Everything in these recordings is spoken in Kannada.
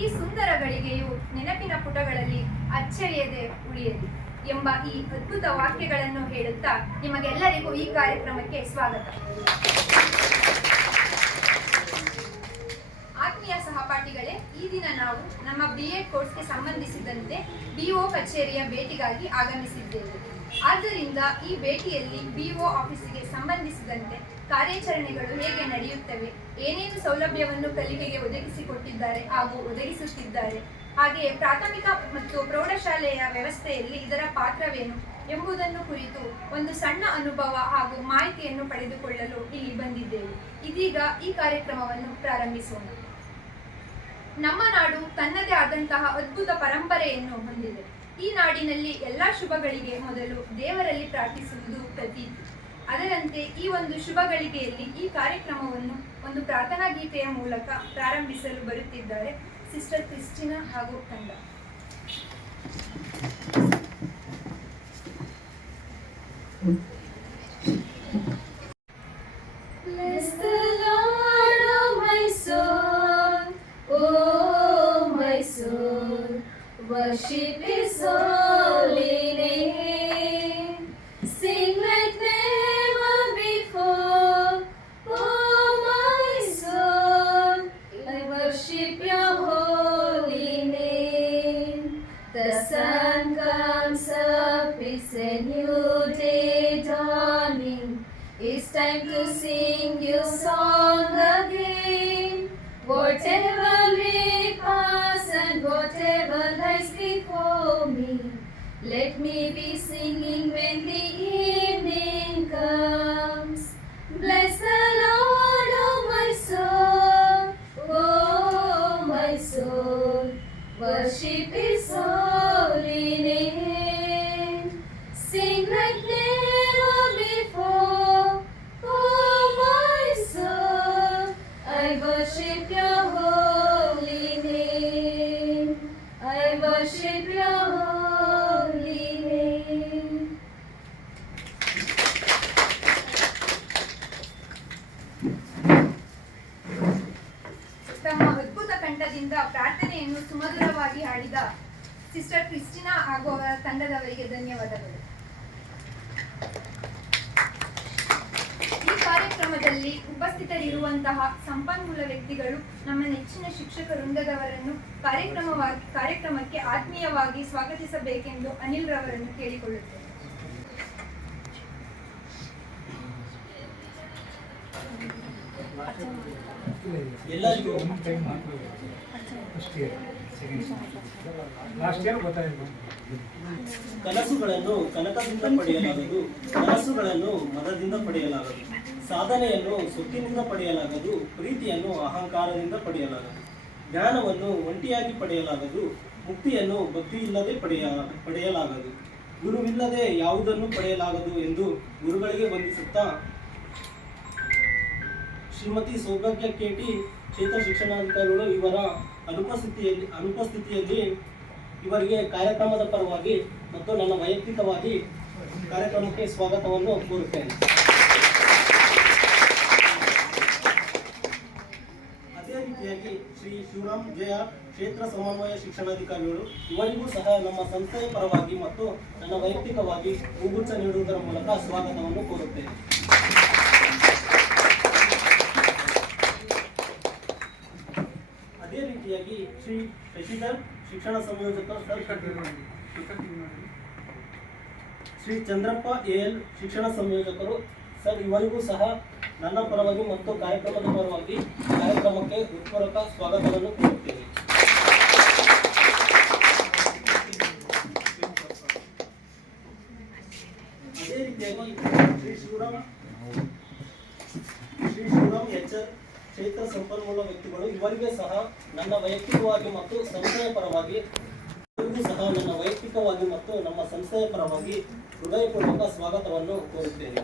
ಈ ಸುಂದರ ಗಳಿಗೆಯು ನೆನಪಿನ ಪುಟಗಳಲ್ಲಿ ಅಚ್ಚಳಿಯದೆ ಉಳಿಯಲಿ ಎಂಬ ಈ ಅದ್ಭುತ ವಾಕ್ಯಗಳನ್ನು ಹೇಳುತ್ತಾ ನಿಮಗೆಲ್ಲರಿಗೂ ಈ ಕಾರ್ಯಕ್ರಮಕ್ಕೆ ಸ್ವಾಗತ. ಆತ್ಮೀಯ ಸಹಪಾಠಿಗಳೇ, ಈ ದಿನ ನಾವು ನಮ್ಮ BEd ಕೋರ್ಸ್ಗೆ ಸಂಬಂಧಿಸಿದಂತೆ BO ಕಚೇರಿಯ ಭೇಟಿಗಾಗಿ ಆಗಮಿಸಿದ್ದೇವೆ. ಆದ್ದರಿಂದ ಈ ಭೇಟಿಯಲ್ಲಿ BO ಆಫೀಸಿಗೆ ಸಂಬಂಧಿಸಿದಂತೆ ಕಾರ್ಯಾಚರಣೆಗಳು ಹೇಗೆ ನಡೆಯುತ್ತವೆ, ಏನೇನು ಸೌಲಭ್ಯವನ್ನು ಕಲಿಕೆಗೆ ಒದಗಿಸಿಕೊಟ್ಟಿದ್ದಾರೆ ಹಾಗೂ ಒದಗಿಸುತ್ತಿದ್ದಾರೆ, ಹಾಗೆಯೇ ಪ್ರಾಥಮಿಕ ಮತ್ತು ಪ್ರೌಢಶಾಲೆಯ ವ್ಯವಸ್ಥೆಯಲ್ಲಿ ಇದರ ಪಾತ್ರವೇನು ಎಂಬುದನ್ನು ಕುರಿತು ಒಂದು ಸಣ್ಣ ಅನುಭವ ಹಾಗೂ ಮಾಹಿತಿಯನ್ನು ಪಡೆದುಕೊಳ್ಳಲು ಇಲ್ಲಿ ಬಂದಿದ್ದೇವೆ. ಇದೀಗ ಈ ಕಾರ್ಯಕ್ರಮವನ್ನು ಪ್ರಾರಂಭಿಸೋಣ. ನಮ್ಮ ನಾಡು ತನ್ನದೇ ಆದಂತಹ ಅದ್ಭುತ ಪರಂಪರೆಯನ್ನು ಹೊಂದಿದೆ. ಈ ನಾಡಿನಲ್ಲಿ ಎಲ್ಲ ಶುಭಗಳಿಗೆ ಮೊದಲು ದೇವರಲ್ಲಿ ಪ್ರಾರ್ಥಿಸುವುದು ಪ್ರತೀತಿ. ಅದರಂತೆ ಈ ಒಂದು ಶುಭ ಗಳಿಗೆಯಲ್ಲಿ ಈ ಕಾರ್ಯಕ್ರಮವನ್ನು ಒಂದು ಪ್ರಾರ್ಥನಾ ಗೀತೆಯ ಮೂಲಕ ಪ್ರಾರಂಭಿಸಲು ಬರುತ್ತಿದ್ದಾರೆ ಸಿಸ್ಟರ್ ಕ್ರಿಸ್ಟಿನಾ ಹಾಗೂ ತಂಡ. Worship His holy name, sing like never before. Oh my soul, I worship Your holy name. The sun comes up, it's a new day dawning. It's time to sing Your song again. Whatever may pass and whatever lies before me, let me be singing when the evening comes. Bless the Lord, oh my soul, oh my soul, worship His holy name. Sing like never before, oh my soul, I worship Your holy name. I worship Your holy name. ತಮ್ಮ ಅದ್ಭುತ ಕಂಠದಿಂದ ಪ್ರಾರ್ಥನೆಯನ್ನು ಸುಮಧುರವಾಗಿ ಹಾಡಿದ ಸಿಸ್ಟರ್ ಕ್ರಿಸ್ಟಿನಾ ಹಾಗೂ ಅವರ ತಂಡದವರಿಗೆ ಧನ್ಯವಾದಗಳು. ಈ ಕಾರ್ಯಕ್ರಮದಲ್ಲಿ ಉಪಸ್ಥಿತರಿರುವಂತಹ ಸಂಪನ್ಮೂಲ ವ್ಯಕ್ತಿಗಳು ನಮ್ಮ ನೆಚ್ಚಿನ ಶಿಕ್ಷಕ ವೃಂದದವರನ್ನು ಕಾರ್ಯಕ್ರಮಕ್ಕೆ ಆತ್ಮೀಯವಾಗಿ ಸ್ವಾಗತಿಸಬೇಕೆಂದು ಅನಿಲ್ ರವರನ್ನು ಕೇಳಿಕೊಳ್ಳುತ್ತೇನೆ. ಎಲ್ಲರಿಗೂ ಕನಸುಗಳನ್ನು ಕನಕದಿಂದ ಪಡೆಯಲಾಗದು, ಕನಸುಗಳನ್ನು ಮದದಿಂದ ಪಡೆಯಲಾಗದು, ಸಾಧನೆಯನ್ನು ಸೊಕ್ಕಿನಿಂದ ಪಡೆಯಲಾಗದು, ಪ್ರೀತಿಯನ್ನು ಅಹಂಕಾರದಿಂದ ಪಡೆಯಲಾಗದು, ಜ್ಞಾನವನ್ನು ಒಂಟಿಯಾಗಿ ಪಡೆಯಲಾಗದು, ಮುಕ್ತಿಯನ್ನು ಭಕ್ತಿಯಿಲ್ಲದೆ ಪಡೆಯಲಾಗದು, ಗುರುವಿಲ್ಲದೆ ಯಾವುದನ್ನು ಪಡೆಯಲಾಗದು ಎಂದು ಗುರುಗಳಿಗೆ ವಂದಿಸುತ್ತಾ ಶ್ರೀಮತಿ ಸೌಭಾಗ್ಯ KT ಕ್ಷೇತ್ರ ಶಿಕ್ಷಣಾಧಿಕಾರಿಗಳು ಇವರ ಅನುಪಸ್ಥಿತಿಯಲ್ಲಿ ಇವರಿಗೆ ಕಾರ್ಯಕ್ರಮದ ಪರವಾಗಿ ಮತ್ತು ನನ್ನ ವೈಯಕ್ತಿಕವಾಗಿ ಕಾರ್ಯಕ್ರಮಕ್ಕೆ ಸ್ವಾಗತವನ್ನು ಕೋರುತ್ತೇನೆ. ಅದೇ ರೀತಿಯಾಗಿ ಶ್ರೀ ಶಿವರಾಮ್ JR ಕ್ಷೇತ್ರ ಸಮನ್ವಯ ಶಿಕ್ಷಣಾಧಿಕಾರಿಗಳು ಇವರಿಗೂ ಸಹ ನಮ್ಮ ಸಂಸ್ಥೆಯ ಪರವಾಗಿ ಮತ್ತು ನನ್ನ ವೈಯಕ್ತಿಕವಾಗಿ ಹೂಗುಚ್ಛ ನೀಡುವುದರ ಮೂಲಕ ಸ್ವಾಗತವನ್ನು ಕೋರುತ್ತೇನೆ. ಅದೇ ರೀತಿಯಾಗಿ ಶ್ರೀ ಶಶಿಧರ್ ಶಿಕ್ಷಣ ಸಂಯೋಜಕ ಶ್ರೀ ಚಂದ್ರಪ್ಪ AL ಶಿಕ್ಷಣ ಸಂಯೋಜಕರು ಸರ್, ಇವರಿಗೂ ಸಹ ನನ್ನ ಪರವಾಗಿ ಮತ್ತು ಕಾರ್ಯಕ್ರಮದ ಪರವಾಗಿ ಕಾರ್ಯಕ್ರಮಕ್ಕೆ ಹೃತ್ಪೂರ್ವಕ ಸ್ವಾಗತವನ್ನು ಕೋರುತ್ತೇನೆ. ಅದೇ ರೀತಿಯಾಗಿ ಶ್ರೀ ಶಿವರಾಮ್ HR ಕ್ಷೇತ್ರ ಸಂಪನ್ಮೂಲ ವ್ಯಕ್ತಿಗಳು ಇವರಿಗೆ ಸಹ ನನ್ನ ವೈಯಕ್ತಿಕವಾಗಿ ಮತ್ತು ಸಂಸ್ಥೆಯ ಪರವಾಗಿ ನಮ್ಮ ಸಂಸ್ಥೆಯ ಪರವಾಗಿ ಹೃದಯಪೂರ್ವಕ ಸ್ವಾಗತವನ್ನು ಕೋರುತ್ತೇನೆ.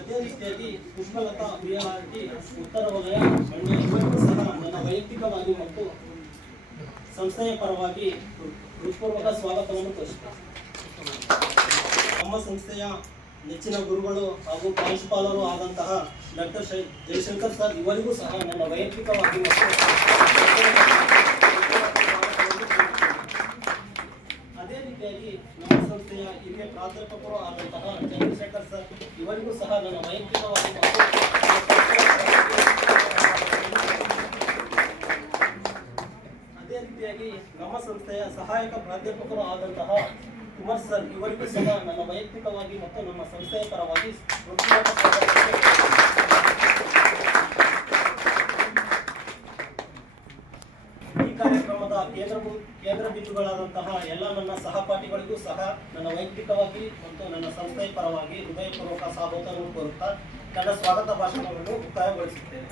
ಅದೇ ರೀತಿಯಾಗಿ ಪುಷ್ಪಲತಾ BRT ಉತ್ತರ ವಲಯ ಇವರಿಗೂ ಸಹ ನನ್ನ ವೈಯಕ್ತಿಕವಾಗಿ ಮತ್ತು ಸಂಸ್ಥೆಯ ಪರವಾಗಿ ಹೃತ್ಪೂರ್ವಕ ಸ್ವಾಗತವನ್ನು ಕೋರುತ್ತೇನೆ. ನಮ್ಮ ಸಂಸ್ಥೆಯ ನೆಚ್ಚಿನ ಗುರುಗಳು ಹಾಗೂ ಪ್ರಾಂಶುಪಾಲರು ಆದಂತಹ ಡಾಕ್ಟರ್ ಜಯಶಂಕರ್ ಸರ್ ಇವರಿಗೂ ಸಹ ನನ್ನ ವೈಯಕ್ತಿಕವಾಗಿ ಮತ್ತು ಅದೇ ರೀತಿಯಾಗಿ ನಮ್ಮ ಸಂಸ್ಥೆಯ ಹಿರಿಯ ಪ್ರಾಧ್ಯಾಪಕರು ಆದಂತಹ ಚಂದ್ರಶೇಖರ್ ಸರ್ ಇವರಿಗೂ ಸಹ ನನ್ನ ವೈಯಕ್ತಿಕವಾಗಿ ಅದೇ ರೀತಿಯಾಗಿ ನಮ್ಮ ಸಂಸ್ಥೆಯ ಸಹಾಯಕ ಪ್ರಾಧ್ಯಾಪಕರು ಆದಂತಹ ಕುಮಾರ್ ಸರ್ ಇವರಿಗೂ ಸಹ ನನ್ನ ವೈಯಕ್ತಿಕವಾಗಿ ಮತ್ತು ನಮ್ಮ ಸಂಸ್ಥೆಯ ಪರವಾಗಿ ಈ ಕಾರ್ಯಕ್ರಮದ ಕೇಂದ್ರ ಬಿಂದುಗಳಾದಂತಹ ಎಲ್ಲ ನನ್ನ ಸಹಪಾಠಿಗಳಿಗೂ ಸಹ ನನ್ನ ವೈಯಕ್ತಿಕವಾಗಿ ಮತ್ತು ನನ್ನ ಸಂಸ್ಥೆಯ ಪರವಾಗಿ ಹೃದಯಪೂರ್ವಕ ಸ್ವಾಗತವನ್ನು ಕೋರುತ್ತಾ ನನ್ನ ಸ್ವಾಗತ ಭಾಷಣವನ್ನು ಮುಕ್ತಾಯಗೊಳಿಸುತ್ತೇನೆ.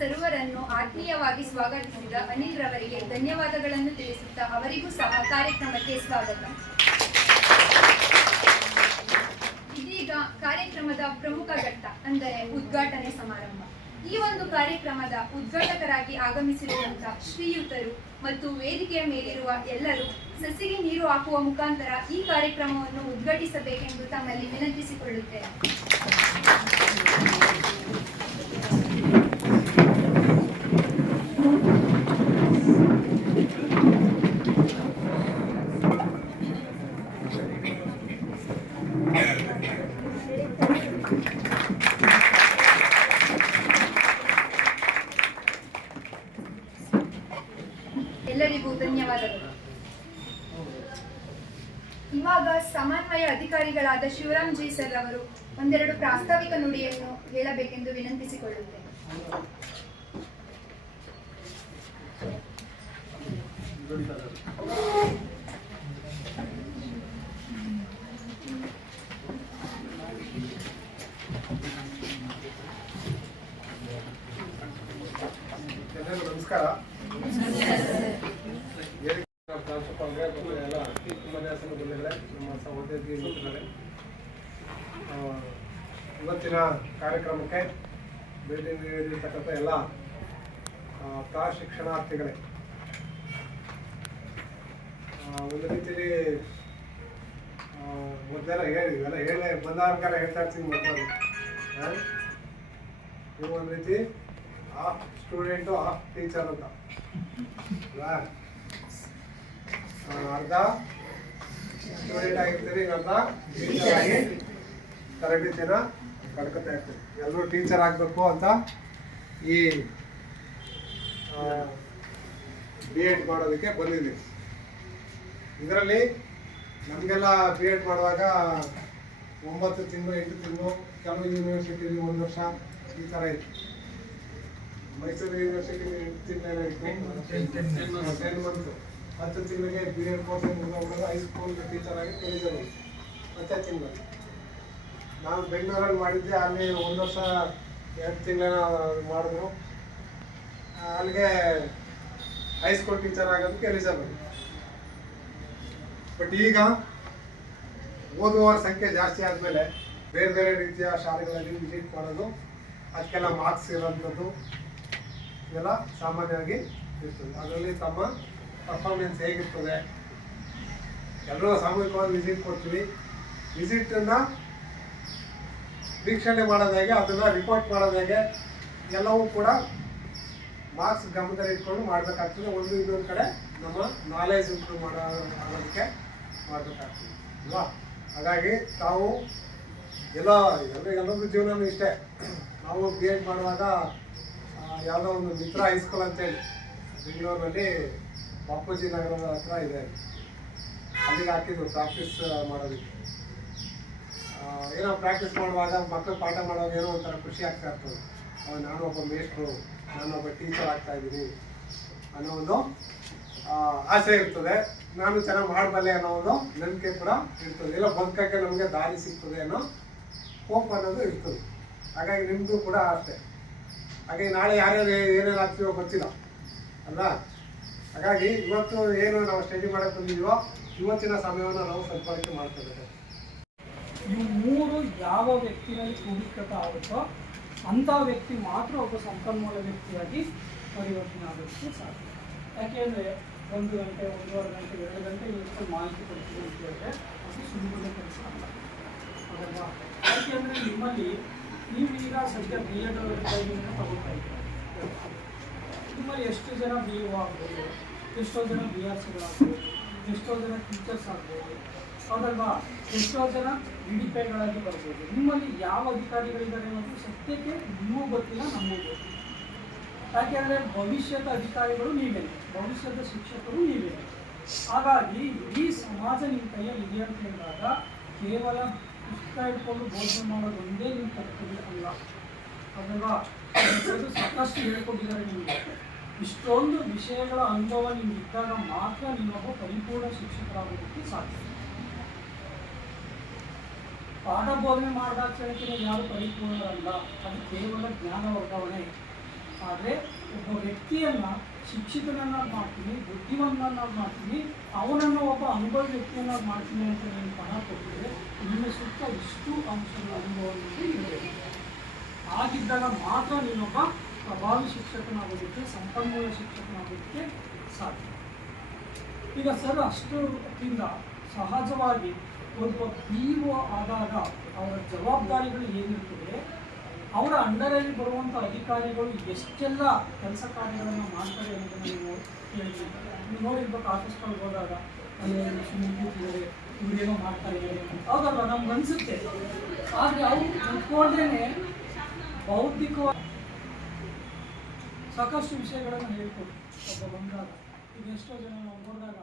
ಸರ್ವರನ್ನು ಆತ್ಮೀಯವಾಗಿ ಸ್ವಾಗತಿಸಿದ ಅನಿಲ್ ರವರಿಗೆ ಧನ್ಯವಾದಗಳನ್ನು ತಿಳಿಸುತ್ತಾ ಅವರಿಗೂ ಸಹ ಕಾರ್ಯಕ್ರಮಕ್ಕೆ ಸ್ವಾಗತ. ಇದೀಗ ಕಾರ್ಯಕ್ರಮದ ಪ್ರಮುಖ ಘಟ್ಟ ಅಂದರೆ ಉದ್ಘಾಟನೆ ಸಮಾರಂಭ. ಈ ಒಂದು ಕಾರ್ಯಕ್ರಮದ ಉದ್ಘಾಟಕರಾಗಿ ಆಗಮಿಸಿರುವಂತಹ ಶ್ರೀಯುತರು ಮತ್ತು ವೇದಿಕೆಯ ಮೇಲಿರುವ ಎಲ್ಲರೂ ಸಸಿಗೆ ನೀರು ಹಾಕುವ ಮುಖಾಂತರ ಈ ಕಾರ್ಯಕ್ರಮವನ್ನು ಉದ್ಘಾಟಿಸಬೇಕೆಂದು ತಮ್ಮಲ್ಲಿ ವಿನಂತಿಸಿಕೊಳ್ಳುತ್ತೇನೆ. ಎಲ್ಲರಿಗೂ ಧನ್ಯವಾದಗಳು. ಇವಾಗ ಸಮನ್ವಯ ಅಧಿಕಾರಿಗಳಾದ ಶಿವರಾಮ್ ಜಿ ಸರ್ ಅವರು ಒಂದೆರಡು ಪ್ರಾಸ್ತಾವಿಕ ನುಡಿಯನ್ನು ಹೇಳಬೇಕೆಂದು ವಿನಂತಿಸಿಕೊಳ್ಳುತ್ತೇನೆ. ಎಲ್ಲರಿಗೂ ನಮಸ್ಕಾರ. ಪ್ರಾಂಶುಪಾಲರೇ ಮತ್ತು ಎಲ್ಲ ಉಪನ್ಯಾಸನ ಬಂದಿದ್ದಾರೆ, ನಮ್ಮ ಸಹೋದ್ಯೋಗಿ ಮಿತ್ರರೇ, ಇವತ್ತಿನ ಕಾರ್ಯಕ್ರಮಕ್ಕೆ ಭೇಟಿ ನೀಡಿರ್ತಕ್ಕಂಥ ಎಲ್ಲ ಶಿಕ್ಷಣಾರ್ಥಿಗಳೇ, ಒಂದು ರೀತಿಯಲ್ಲಿ ಮೊದಲೆಲ್ಲ ಹೇಳಿ ಬಂದಾರ್ಗೆಲ್ಲ ಹೇಳ್ತಾ ಇರ್ತೀನಿ ಮೊದಲು, ನೀವು ಒಂದು ರೀತಿ ಹಾಫ್ ಸ್ಟೂಡೆಂಟು ಹಾಫ್ ಟೀಚರ್ ಅಂತ, ಅರ್ಧ ಸ್ಟೂಡೆಂಟ್ ಆಗಿರ್ತೀರಿ, ಅರ್ಧ ಟೀಚರ್ ಆಗಿ ತರಬೇತಿನ ಪಡ್ಕೊತಾ ಇರ್ತೀವಿ. ಎಲ್ಲರೂ ಟೀಚರ್ ಆಗಬೇಕು ಅಂತ ಈ B.Ed ಮಾಡೋದಕ್ಕೆ ಬಂದಿದ್ದೀವಿ. ಇದರಲ್ಲಿ ನಮಗೆಲ್ಲ B.Ed ಮಾಡುವಾಗ 9 ತಿಂಗಳು 8 ತಿಂಗಳು, ಕೆಲವು ಯೂನಿವರ್ಸಿಟಿಲಿ 1 ವರ್ಷ ಈ ಥರ ಇತ್ತು. ಮೈಸೂರು ಯೂನಿವರ್ಸಿಟಿ 8 ತಿಂಗಳೇ ಇತ್ತು, 10 ಮಂತ್ಸು. 10 ತಿಂಗಳಿಗೆ B.Ed ಕೋರ್ಸ್ ಮುಗಿದೋಗ್ಬಿಡೋದು, ಹೈಸ್ಕೂಲ್ ಟೀಚರ್ ಆಗಿ ಎಲಿಜಿಬಲ್ 10 ತಿಂಗಳು. ನಾನು ಬೆಂಗಳೂರಲ್ಲಿ ಮಾಡಿದ್ದೆ, ಅಲ್ಲಿ 1 ವರ್ಷ 2 ತಿಂಗಳೇನೋ ಮಾಡಿದ್ರು, ಅಲ್ಲಿಗೆ ಹೈಸ್ಕೂಲ್ ಟೀಚರ್ ಆಗೋದಕ್ಕೆ ಎಲಿಜಿಬಲ್. ಬಟ್ ಈಗ ಓದುವವರ ಸಂಖ್ಯೆ ಜಾಸ್ತಿ ಆದಮೇಲೆ ಬೇರೆ ಬೇರೆ ರೀತಿಯ ಶಾಲೆಗಳಲ್ಲಿ ವಿಸಿಟ್ ಮಾಡೋದು, ಅದಕ್ಕೆಲ್ಲ ಮಾರ್ಕ್ಸ್ ಇರೋಂಥದ್ದು ಇದೆಲ್ಲ ಸಾಮಾನ್ಯವಾಗಿ ಇರ್ತದೆ. ಅದರಲ್ಲಿ ತಮ್ಮ ಪರ್ಫಾರ್ಮೆನ್ಸ್ ಹೇಗಿರ್ತದೆ, ಎಲ್ಲರೂ ಸಾಮೂಹಿಕವಾಗಿ ವಿಸಿಟ್ ಕೊಡ್ತೀವಿ. ವಿಸಿಟನ್ನು ವೀಕ್ಷಣೆ ಮಾಡೋದು ಹೇಗೆ, ಅದನ್ನು ರಿಪೋರ್ಟ್ ಮಾಡೋದು ಹೇಗೆ, ಎಲ್ಲವೂ ಕೂಡ ಮಾರ್ಕ್ಸ್ ಗಮನದಲ್ಲಿ ಇಟ್ಕೊಂಡು ಮಾಡಬೇಕಾಗ್ತದೆ. ಇನ್ನೊಂದು ಕಡೆ ನಮ್ಮ ನಾಲೆಜ್ ಇಂಪ್ರೂವ್ ಮಾಡೋದಕ್ಕೆ ಮಾಡಬೇಕಾಗ್ತದೆ ಅಲ್ವಾ. ಹಾಗಾಗಿ ತಾವು ಎಲ್ಲರಿಗೂ ಜೀವನನೂ ಇಷ್ಟೇ. ನಾವು B.Ed ಮಾಡುವಾಗ ಯಾವುದೋ ಒಂದು ಮಿತ್ರ ಹೈಸ್ಕೂಲ್ ಅಂತೇಳಿ ಬೆಂಗಳೂರಿನಲ್ಲಿ ಬಾಪೂಜಿ ನಗರದ ಹತ್ರ ಇದೆ, ಅಲ್ಲಿಗೆ ಹಾಕಿದ್ರು ಪ್ರಾಕ್ಟೀಸ್ ಮಾಡೋದಕ್ಕೆ. ಏನೋ ಪ್ರಾಕ್ಟೀಸ್ ಮಾಡುವಾಗ ಮಕ್ಕಳು ಪಾಠ ಮಾಡುವಾಗ ಏನೋ ಒಂಥರ ಖುಷಿ ಆಗ್ತಾ ಇರ್ತದೆ. ನಾನೊಬ್ಬ ಮೇಷ್ಟ್ರು, ನಾನೊಬ್ಬ ಟೀಚರ್ ಆಗ್ತಾ ಇದ್ದೀನಿ ಅನ್ನೋ ಒಂದು ಆಸೆ ಇರ್ತದೆ. ನಾನು ಚೆನ್ನಾಗಿ ಮಾಡಬಲ್ಲೆ ಅನ್ನೋ ಒಂದು ನಂಬಿಕೆ ಕೂಡ ಇರ್ತದೆ. ಇಲ್ಲ ಬದುಕಕ್ಕೆ ನಮಗೆ ದಾರಿ ಸಿಗ್ತದೆ ಅನ್ನೋ ಹೋಪ್ ಅನ್ನೋದು ಇರ್ತದೆ. ಹಾಗಾಗಿ ನಿಮ್ಮದು ಕೂಡ ಅಷ್ಟೇ. ಹಾಗಾಗಿ ನಾಳೆ ಯಾರ್ಯಾರು ಏನೇನು ಆಗ್ತೀವೋ ಗೊತ್ತಿಲ್ಲ ಅಲ್ಲ. ಹಾಗಾಗಿ ಇವತ್ತು ಏನು ನಾವು ಸ್ಟಡಿ ಮಾಡಕ್ಕೆ ಬಂದಿದ್ದೀವೋ, ಇವತ್ತಿನ ಸಮಯವನ್ನು ನಾವು ಸದ್ಬಳಕೆ ಮಾಡ್ಕೋಬೇಕು. ಇವು ಮೂರು ಯಾವ ವ್ಯಕ್ತಿನಲ್ಲಿ ಕ್ರೋಢೀಕೃತ ಆಗುತ್ತೋ ಅಂಥ ವ್ಯಕ್ತಿ ಮಾತ್ರ ಒಬ್ಬ ಸಂಪನ್ಮೂಲ ವ್ಯಕ್ತಿಯಾಗಿ ಪರಿವರ್ತನೆ ಆಗೋದಕ್ಕೆ ಸಾಧ್ಯ. ಯಾಕೆಂದರೆ 1 ಗಂಟೆ 1.5 ಗಂಟೆ 2 ಗಂಟೆ ಎಷ್ಟು ಮಾಹಿತಿ ಕೊಡ್ತೀವಿ ಅಂತ ಹೇಳಿದ್ರೆ ಅದು ಸುಲಭದ ಕೆಲಸ ಅಲ್ಲ ಅದಲ್ವಾ. ಯಾಕೆಂದರೆ ನಿಮ್ಮಲ್ಲಿ ನೀವೀಗ ಸದ್ಯ ಬಿ ಎಡ್ ಟ್ರೈನಿಂಗನ್ನು ತಗೋತಾ ಇದ್ದೀರಾ. ನಿಮ್ಮಲ್ಲಿ ಎಷ್ಟು ಜನ ಬಿ ಒ ಆಗ್ಬೋದು, ಎಷ್ಟೋ ಜನ ಬಿ ಆರ್ ಸಿಗಳಾಗ್ಬೋದು, ಎಷ್ಟೋ ಜನ ಟೀಚರ್ಸ್ ಆಗ್ಬೋದು, ಹೌದಲ್ವಾ, ಎಷ್ಟೋ ಜನ ವಿಡಿಪೈಗಳಾಗಿ ಬರ್ಬೋದು. ನಿಮ್ಮಲ್ಲಿ ಯಾವ ಅಧಿಕಾರಿಗಳಿದ್ದಾರೆ ಅನ್ನೋದು ಸದ್ಯಕ್ಕೆ ನಿಮಗೂ ಗೊತ್ತಿಲ್ಲ, ನಮಗೂ ಗೊತ್ತಿಲ್ಲ. ಯಾಕೆಂದರೆ ಭವಿಷ್ಯದ ಅಧಿಕಾರಿಗಳು ನೀವೇ, ಭವಿಷ್ಯದ ಶಿಕ್ಷಕರು ನೀವೇ. ಹಾಗಾಗಿ ಇಡೀ ಸಮಾಜ ನಿಮ್ಮ ಕೈಯಲ್ಲಿ ಇದೆ ಅಂತ ಹೇಳಿದಾಗ ಕೇವಲ ಪುಸ್ತಕ ಇಟ್ಕೊಂಡು ಬೋಧನೆ ಮಾಡೋದು ಒಂದೇ ನಿಮ್ಮ ಕರ್ತವ್ಯ ಅಲ್ಲ, ಅದಲ್ವಾ. ಅದು ಸಾಕಷ್ಟು ಹೇಳ್ಕೊಟ್ಟಿದ್ದಾರೆ ನಿಮಗೆ. ಇಷ್ಟೊಂದು ವಿಷಯಗಳ ಅನುಭವ ನಿಮ್ಗೆ ಇದ್ದಾಗ ಮಾತ್ರ ನೀವೊಬ್ಬ ಪರಿಪೂರ್ಣ ಶಿಕ್ಷಕರಾಗೋದಕ್ಕೆ ಸಾಧ್ಯ. ಪಾಠ ಬೋಧನೆ ಮಾಡಿದಾಕ್ಷಣಕ್ಕೆ ಯಾರು ಪರಿಪೂರ್ಣರಲ್ಲ, ಅದು ಕೇವಲ ಜ್ಞಾನ ವರ್ಗಾವಣೆ. ಆದರೆ ಒಬ್ಬ ವ್ಯಕ್ತಿಯನ್ನು ಶಿಕ್ಷಿತನನ್ನಾಗಿ ಮಾಡ್ತೀನಿ, ಬುದ್ಧಿವಂತನನ್ನಾಗಿ ಮಾಡ್ತೀನಿ, ಅವನನ್ನು ಒಬ್ಬ ಅನುಭವಿ ವ್ಯಕ್ತಿಯನ್ನಾಗಿ ಮಾಡ್ತೀನಿ ಅಂತ ನೀವು ಪಣ ಕೊಟ್ಟಿದ್ರೆ ನಿಮ್ಮ ಸುತ್ತ ಇಷ್ಟು ಅಂಶಗಳ ಅನುಭವ ಇರಬೇಕು. ಆಗಿದ್ದಾಗ ಮಾತ್ರ ನೀನೊಬ್ಬ ಪ್ರಭಾವಿ ಶಿಕ್ಷಕನಾಗೋದಕ್ಕೆ, ಸಂಪನ್ಮೂಲ ಶಿಕ್ಷಕನಾಗೋದಕ್ಕೆ ಸಾಧ್ಯ. ಈಗ ಸರ್ ಅಷ್ಟರಿಂದ ಸಹಜವಾಗಿ ಒಬ್ಬ ಪಿ ಒ ಆದಾಗ ಅವರ ಜವಾಬ್ದಾರಿಗಳು ಏನಿರ್ತದೆ, ಅವರ ಅಂಡರಲ್ಲಿ ಬರುವಂಥ ಅಧಿಕಾರಿಗಳು ಎಷ್ಟೆಲ್ಲ ಕೆಲಸ ಕಾರ್ಯಗಳನ್ನು ಮಾಡ್ತಾರೆ ಅನ್ನೋದನ್ನು ನೀವು ಕೇಳಿದ್ದೀವಿ. ನೀವು ನೋಡಿರ್ಬೇಕು, ಆಫೀಸ್ಗಳಿಗೆ ಹೋದಾಗ ಅಲ್ಲಿ ಸುಮ್ಮನೆ ಕೂತಿದ್ದಾರೆ, ಇವರೇನೋ ಮಾಡ್ತಾ ಇದ್ದಾರೆ, ಹೌದಲ್ವ, ನಮ್ಗೆ ಅನಿಸುತ್ತೆ. ಆದರೆ ಅವ್ರು ಕೂತ್ಕೊಂಡ್ರೇ ಬೌದ್ಧಿಕವಾಗಿ ಸಾಕಷ್ಟು ವಿಷಯಗಳನ್ನು ಹೇಳ್ಕೊಡಿ ಒಬ್ಬ ಬಂದಾಗ. ಈಗ ಎಷ್ಟೋ ಜನ ನಾವು ನೋಡಿದಾಗ